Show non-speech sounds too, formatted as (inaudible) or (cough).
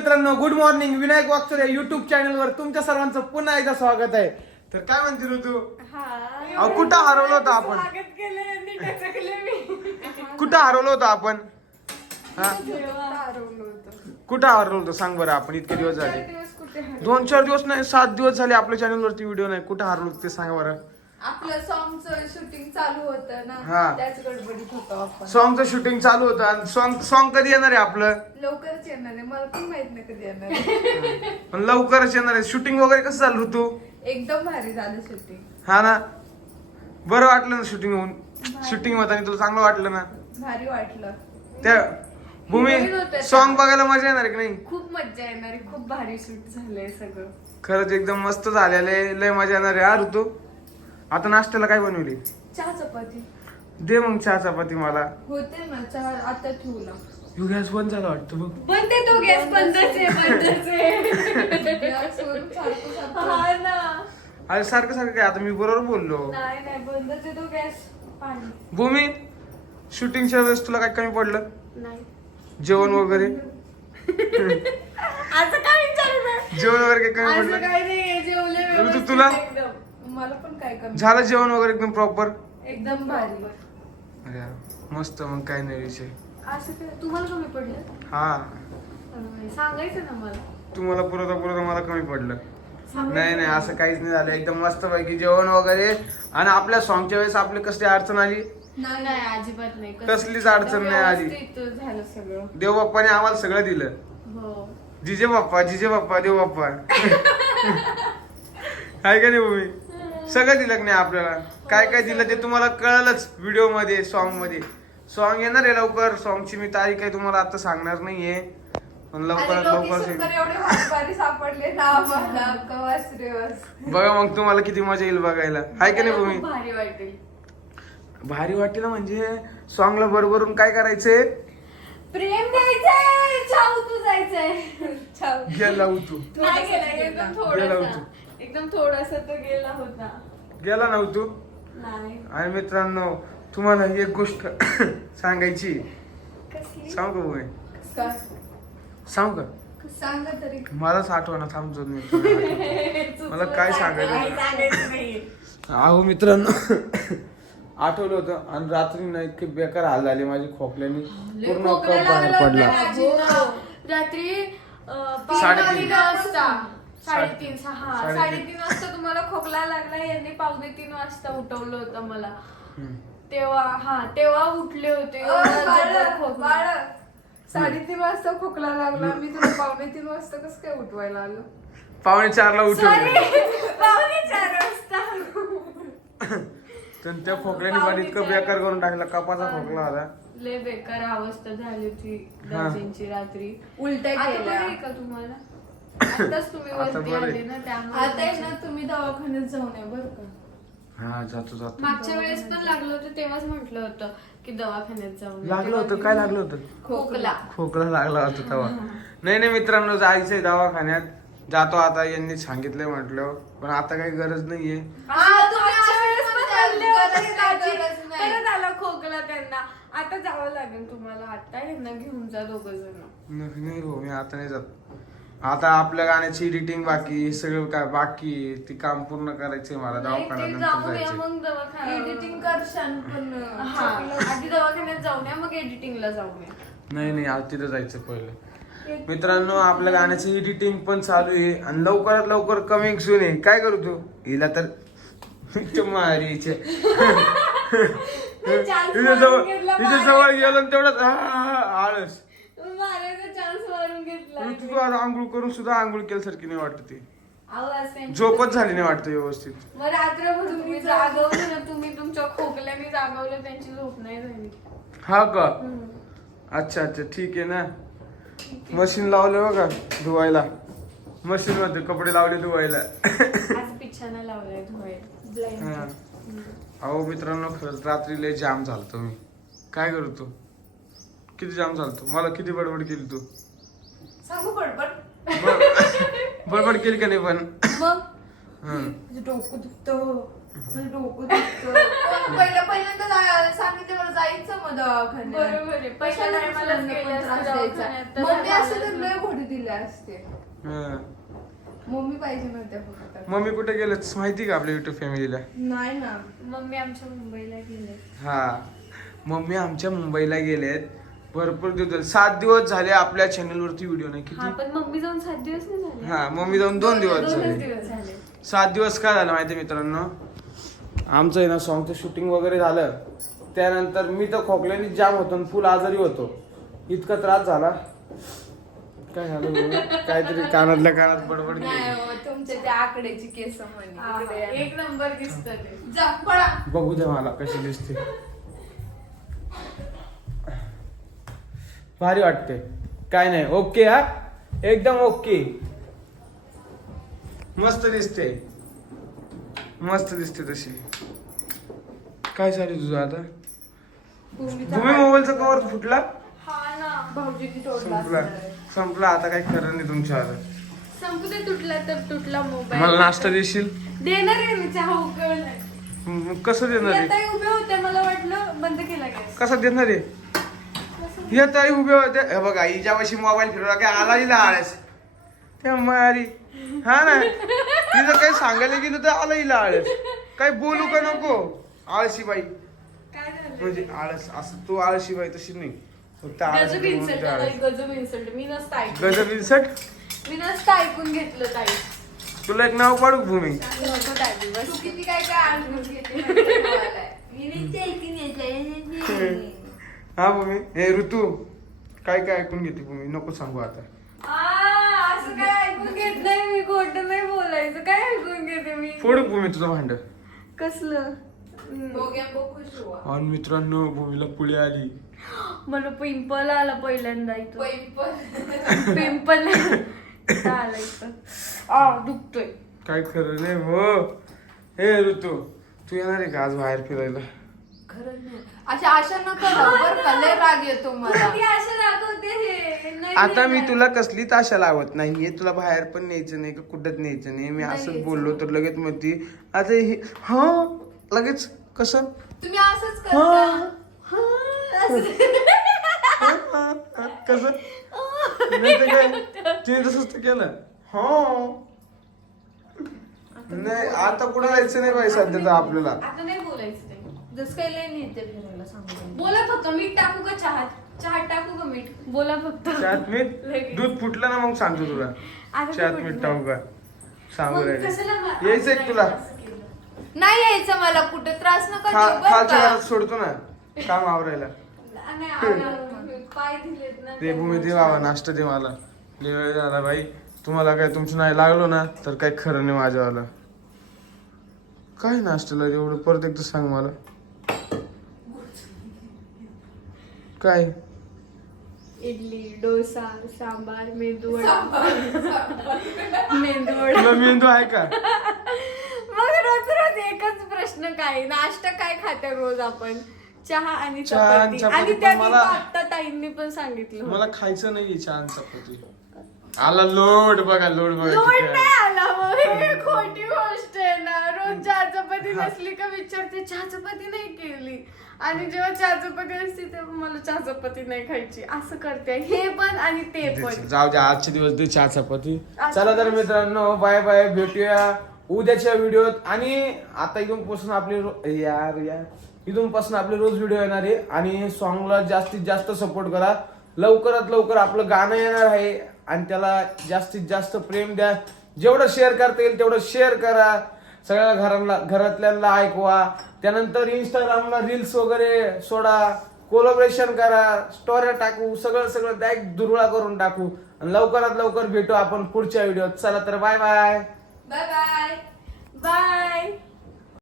मित्रांनो good morning Vinayak Waghchaure या YouTube चॅनलवर तुमच्या सर्वांचं पुन्हा एकदा स्वागत आहे. तर काय म्हणते ऋतू? अहो, कुठं हरवलं होतं आपण? स्वागत केलं यांनी टचकले मी. कुठं हरवलं होतं आपण? हा? हरवलं होतं कुठं हरवलं होतं? सांग बरं आपण इतके दिवस झाले. दिवस कुठे हरवलं? दोन चार दिवस नाही सात दिवस झाले आपल्या चॅनलवरती व्हिडिओ नाही. कुठं हरवलं होतं ते सांगा बरं. आपलं सॉंगचं शूटिंग चालू होतं हा. ना त्याच गडबडीत होतो आपण. सॉंगचं शूटिंग चालू होतं आणि सॉंग सॉंग कधी येणार आहे आपलं? लवकरच येणार आहे. मला पण माहीत नाही कधी येणार आहे. पण लवकरच येणार आहे. शूटिंग वगैरे कसं झालं ऋतू? एकदम भारी झालं शूटिंग हा ना? बरं वाटलं ना शूटिंग होऊन? शूटिंग होताना तुला चांगलं वाटलं ना? भारी वाटलं. त्या भूमी सॉन्ग. बघायला मजा येणार आहे की नाही? खूप मज्जा येणार आहे. खूप भारी शूट झालंय सगळं. खरंच एकदम मस्त झालेलं आहे. लय मजा येणार आहे हा ऋतू? आता नाश्त्याला काय बनवली? चहा चपाती. दे मग चहा चपाती मला. होते ना चहा आता ठेवला यू गॅस बंद झाला वाटतं बघ. बंद आहे तो गॅस बंदच आहे बंदच आहे. ना. अरे सारखं सारखं काय आता मी बरोबर बोललो. नाही नाही बंदच आहे तो गॅस पाणी. भूमी शूटिंगच्या वेळेस तुला काय कमी पडलं? नाही. जेवण वगैरे? (laughs) असं काय विचारलं जेवण वगैरे काय कमी असं पडलं? काय नाही जेवले ऋतू, व्यवस्थित तुला? एकदम. मला पण काय कमी झालं जेवण वगैरे एकदम प्रॉपर एकदम भारी. अरे मस्त मग काय नाही विषय. असं काय? तुम्हाला कमी पडलं? हा. सांगायचं ना मला. तुम्हाला पुरवता पुरवता मला कमी पडलं. नाही नाही. असं काहीच नाही झालं. एकदम मस्त पैकी जेवण वगैरे. आणि आपल्या सॉंगच्या वेळेस आपली कसली अडचण आली? नाही नाही अजिबात नाही. कसलीच अडचण नाही आली. व्यवस्थित झालं सगळं. देव बाप्पाने आम्हाला सगळं दिलं. हो. जिजे बाप्पा जिजे बाप्पा देव बाप्पा. (laughs) काय का नाही भूमी? सगळं दिलं की नाही आपल्याला? काय काय दिलं ते तुम्हाला कळलंच व्हिडिओमध्ये सॉन्गमध्ये सॉन्ग येणार आहे लवकर. सॉन्गची मी तारीख आहे तुम्हाला आता सांगणार नाहीये. पण लवकरात लवकर सापडले बघा मग तुम्हाला किती मजा येईल बघायला. हाय का नाही खूप भारी वाटेल. म्हणजे सॉंगला बरोबरून काय करायचंय? प्रेम द्यायचंय. तू जायचंय. (laughs) गेला तू नाही गेला होता. एकदम थोडासा तो गेला होता. गेला नव्ह तू? नाही. आणि मित्रांनो तुम्हाला एक गोष्ट सांगायची. कसली? सांगू का? सांगू का? सांगा तरी. मलाच आठवण थांबतो मी मला काय सांगायचं? काही सांगायचं नाही. अहो मित्रांनो आठवलं होतं आणि रात्री ना इतके बेकार हाल झाले माझे खोकल्याने. पूर्ण कप खोकला बाहेर लागला पडला. रात्री अं, तीन साडेतीन. वाजता साडेतीन सहा साडेतीन. वाजता तुम्हाला खोकला लागला यांनी पावणे तीन वाजता उठवलं होतं मला. तेव्हा हा तेव्हा उठले होते. साडेतीन वाजता खोकला लागला. मी तुला पावणे तीन वाजता कसं काय उठवायला आलो? पावणे चारला उठवलं. पावणे चार वाजता. (coughs) तर त्या खोकल्याने मला इतकं बेकार करून टाकला. कपाचा खोकला होता लय बेकार अवस्था झाली होती रात्री. उलट्या केल्या. का तुम्हाला? आताच तुम्ही आता वरती बरं आहे. आले ना त्यामुळे आता आहे ना तुम्ही दवाखान्यात जाऊन या बरं का. हा जातो जातो. मागच्या वेळेस पण लागलं होतं तेव्हाच म्हटलं होतं की दवाखान्यात जाऊन या. लागलं होतं तेव्हा काय लागलं होतं? खोकला. खोकला लागला होता तेव्हा. नाही नाही मित्रांनो जायचंय दवाखान्यात. जातो आता यांनी सांगितलंय म्हटलं. पण आता काही गरज नाहीये. हा, तू मागच्या वेळेस पण बोलले होते गरज नाही, दाजी. गरज नाही. परत आला खोकला त्यांना. आता जावं लागेल तुम्हाला. आता यांना घेऊन जा दोघ जण. नाही नाही भाऊ मी आता नाही जात. आता आपल्या गाण्याची एडिटिंग बाकी सगळं काय बाकी आहे. ते काम पूर्ण करायचंय मला दवाखान्यात नंतर जाऊन या जायचंय. मग दवाखान्यात. एडिटिंग करशान पण हा. आधी दवाखान्यात मग एडिटिंगला नाही नाही आज तिथं जायचं पहिलं. मित्रांनो आपल्या गाण्याची एडिटिंग पण चालू आहे आणि लवकरात लवकर कमिंग सून आहे. काय करू तू? हिला तर (laughs) मारीचे. (laughs) chance हिच्या जवळ घेतला हिच्या जवळ गेलो आणि तेवढंच आ, आ, आ, आळस. तू आता आंघोळ करून सुद्धा आंघोळ केल्यासारखी नाही वाटत ती. झोपच झाली नाही वाटत व्यवस्थित. मग रात्रभर तुम्ही जागवलं ना तुम्ही तुमच्या खोकल्याने जागवलं त्यांची झोप नाही झाली. हा का? अच्छा अच्छा ठीक आहे ना. मशीन लावले बघा धुवायला. मशीन मध्ये कपडे लावले धुवायला. आज पिच्छाना लावलाय धुवायला हा. अहो मित्रांनो खरंच रात्री लय जाम झालतो मी. काय करू तू? किती जाम झालतो? मला किती बडबड केली तू? सांगू पडपट ब- बडबड केली का नाही पण? मग? हं. तुझं डोकं दुखतं. माझं डोकं (laughs) दुखतं. पहिलं पहिल्यांदा जा- जायचं मग दवाखान्यात. बरोबर आहे. पहिल्या कशाला टायमाला दुसऱ्यांना गेलं पण असतं त्रास दवाखान्यात, द्यायचा तर मम्मी असं तर लय घोडी दिले असते. हं. मम्मी पाहिजे नव्हत्या फक्त. मम्मी कुठे गेलेत माहिती का आपल्या युट्यूब फॅमिलीला नाही ना. मम्मी आमच्या मुंबईला गेले हा. मम्मी आमच्या मुंबईला गेलेत. भरपूर दिवस झाले. सात दिवस झाले आपल्या चॅनल वरती व्हिडिओ नाही. हा किती पण मम्मी जाऊन सात दिवस नाही झाले. हा मम्मी जाऊन दोन दिवस दोनच झाले. दिवस झाले. सात दिवस काय झालं माहिती मित्रांनो? आमचं आहे ना सॉंगचं शूटिंग वगैरे झालं. त्यानंतर मी तर खोकल्याने जाम होतो आणि फुल आजारी होतो. इतका त्रास झाला. काय झालं बघू? काहीतरी कानातल्या कानात बडबड नाही हो, आकड्याची केस म्हणे. इकडे या. एक नंबर दिसत ते जा पळा. बघू दे मला कशी दिसते. भारी वाटते काय नाही ओके हा? एकदम ओके. मस्त दिसते. मस्त दिसते तशी. काय चालू तुझं आता? भूमी मोबाईलचा कवर फुटला? हा संपला. संपला आता काही खरं नाही तुमच्या आता. संपू दे तुटला तर तुटला मोबाईल. मला नाश्ता देशील? देणार आहे मी चहा मग कसं देणार आहे? येताही उभे होते मला वाटलं बंद केला गॅस. कसं देणार आहे? या ताई उभे होते. हे बघा हिच्यापाशी मोबाईल फिरवला काय आला हिला आळस. त्या मारी. हा ना? तिथं काही सांगायला गेलं तर आला हिला आळस. काही बोलू का नको? आळशी बाई काय झालं म्हणजे आळस. असं तू आळशी बाई तशी नाही. फक्त आळस गजब इन्सल्ट ते. गजब इन्सल्ट मी नसतं ऐकलं. गजब इन्सर्ट मी नसतं ऐकून घेतलं ताई. तुला एक नाव पाडू भूमी? नको ताई तू बस किती काय काय आणून घेते माहिती मला. मी नाही ते ऐकून येते. (laughs) हा भूमी. हे ऋतू काय काय ऐकून घेते भूमी? नको सांगू आता. आ, असं काय ऐकून घेत नाही मी खोटं नाही बोलायचं. काय ऐकून घेते मी? फोड भूमी तुझं भांड. कसलं. आणि मित्रांनो भूमीला पुढे आली. मला पिंपल आला पहिल्यांदा इथं. पैंपल. पिंपल. आला इथं आ दुखतोय. काय खरं नाही हो. हे ऋतू तू येणार आहे का आज बाहेर फिरायला? खरंच नाही. अशा आशा नका लावू बरं का लय राग येतो मला. ती अशा दाखवते हे? नाही आता मी. तुला कसलीच आशा लावत नाहीये. तुला बाहेर पण न्यायचं नाही का कुठंच न्यायचं नाही. मी असंच. बोललो तर लगेच म्हणती आता हे हा लगेच कसं? तुम्ही असंच करता. हा, असं. कसं? नाही तर काय? तिने तसंच तर केलं. हा. नाही आता कुठं जायचं नाही बाई सध्या तर आपल्याला. आता नाही जस काही नेते फिरायला सांगतो बोला फक्त मीठ टाकू का चहात चहात टाकू का मीठ? बोला फक्त. चहात मीठ. दूध फुटलं ना मग सांगतो तुला. आता चहात ते मीठ. टाकू का? सांगू मग राहिले. कशाला मा- यायचंय का तुला? नाही यायचं मला कुठे? त्रास नका खा- देऊ बरं खालच्या का. घरात सोडतो ना. काम आवरायला. आणि आम्हाला पाय दिलेत ना ते भूमी दे बाबा नाश्ता दे मला. लय वेळ झाला बाई. तुम्हाला काय तुमचं नाही लागलो ना तर काय खरं नाही माझ्यावाला. काय नाश्त्याला एवढं? परत एकदा सांग मला. काय? इडली डोसा सांबार मेंदू वडा मेंदू तुला मेंदू आहे का? मग रोज रोज एकच प्रश्न काय? नाश्ता काय खाते रोज आपण? चहा आणि चहा आणि चपाती. चपाती. आणि पण त्या मला- आता ताईंनी पण सांगितलं मला खायचं नाहीये छान चपाती. आला लोड बघा लोड लोड बघा नाही आला मग हे खोटी गोष्ट आहे ना. रोज चहा चपाती नसली का विचारते चहा चपाती नाही केली. आणि जेव्हा चहा चपाती असते तेव्हा मला चहा चपाती नाही खायची. असं करते. हे पण आणि ते पण. जाऊ द्या आजचे दिवस दे चहा चपाती चला तर मित्रांनो बाय बाय. भेटूया उद्याच्या व्हिडिओत. आणि आता इथून पासून आपले रो- यार यार. इथून पासून आपले रोज व्हिडिओ येणार आहे. आणि सॉंगला जास्तीत जास्त सपोर्ट करा. लवकरात लवकर आपलं गाणं येणार आहे. आणि त्याला जास्तीत जास्त प्रेम द्या. जेवढं शेअर करता येईल तेवढं शेअर करा. सगळ्या घरांना घरातल्यांना ऐकवा. त्यानंतर इंस्टाग्रामला रील्स वगैरे सोडा. कोलॅबरेशन करा. स्टोऱ्या टाकू. सगळं सगळं बॅग दुरुळा करून टाकू. आणि लवकरात लवकर भेटू आपण पुढच्या व्हिडिओत चला तर bye bye bye bye bye